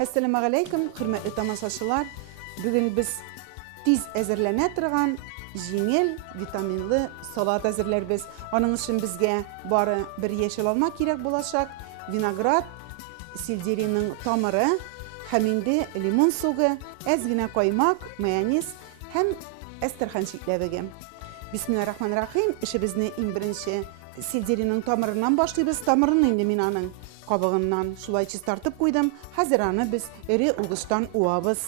Assalamu alaikum, hürmetli tamaşaçılar. Bugün biz tez әзерләнә торган җиңел, витаминлы салат әзерләрбез. Аның өчен безгә бары бер яшел алма кирәк булачак, виноград, сельдерейның тамыры, һәм инде лимон сугы, әз генә каймак, майонез һәм әстерхан чикләбеге. Бисмиллаһир-рахманир-рахим. Эшебезне иң беренче сельдерейның тамырынан башлыйбыз. Тамырын инде мин аның кабыгыннан шулай чистартып куйдым. Хәзер аны без эре угыштан уабыз.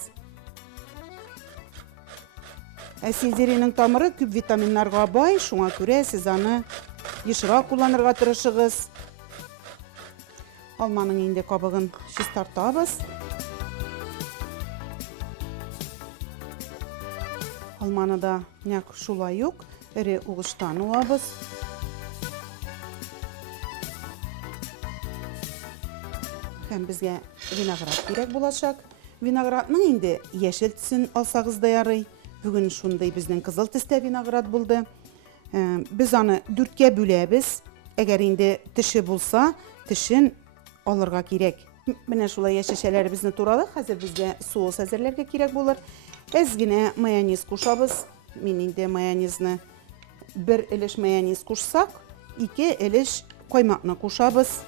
Сельдерейның тамыры күп витаминнарга бай, шуңа күрә сез аны ешрак кулланырга тырышыгыз. Алманың инде кабыгын чистартабыз. Алманы да нәк шулай ук эре угыштан уабыз. Һәм безгә виноград кирәк булачак. Виноградның инде яшел төсен алсагыз да ярый. Бүген шундый безнең кызыл төстә виноград булды. Без аны 4кә бүләбез. Әгәр инде теше булса, тешен алырга кирәк. Менә шулай яшелчәләребезне турадык. Хәзер безгә соус әзерләргә кирәк булыр. Әз генә майонез кушабыз. Мин инде майонезны бер элеш майонез кушсак, 2 элеш каймакны кушабыз.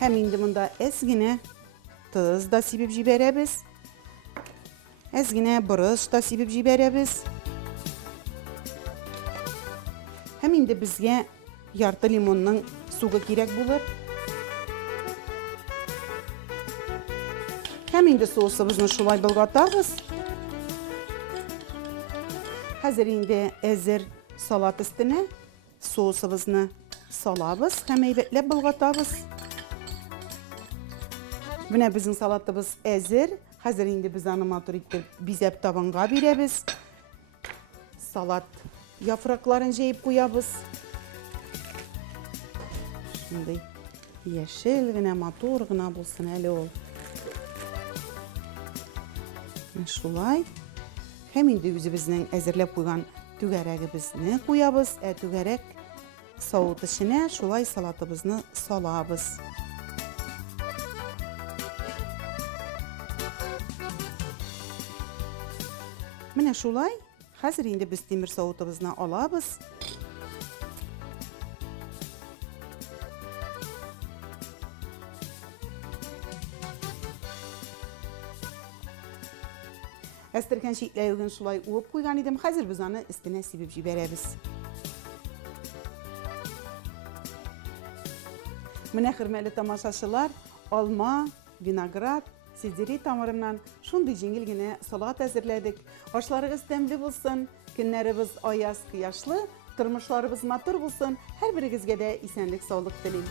Һәм инде монда әз генә тыз да сибеп җибәрәбез. Әз генә борыш та сибеп җибәрәбез. Һәм инде безгә ярты лимонның сугы кирәк булыр. Һәм инде соусыбызны шулай болгатабыз. Хәзер инде әзер салат өстенә соусыбызны салабыз һәм әйбәтләп болгатабыз. Менә безнең салатыбыз әзер. Хәзер инде без аны матур итеп бизәп табынга бирәбез. Салат яфракларын җәеп куябыз. Шундый яшел генә, матур гына булсын әле ул. Шулай. Һәм инде үзебезнең әзерләп куйган түгәрәгебезне куябыз. Түгәрәк савыт эченә шулай салатыбызны салабыз. Менә шулай. Хәзер инде без тимер савытыбызны алабыз. Әстерхан чикләвеген шулай уып куйган идем. Хәзер без аны өстенә сибеп җибәрәбез. Менә хөрмәтле тамашачылар, алма, виноград, сельдерей тамырыннан шундый җиңел генә салат әзерләдек. Ашларыгыз тәмле булсын, көннәребез аяз, кояшлы, тормышларыбыз матур булсын. Һәрберегезгә дә исәнлек, саулык телим.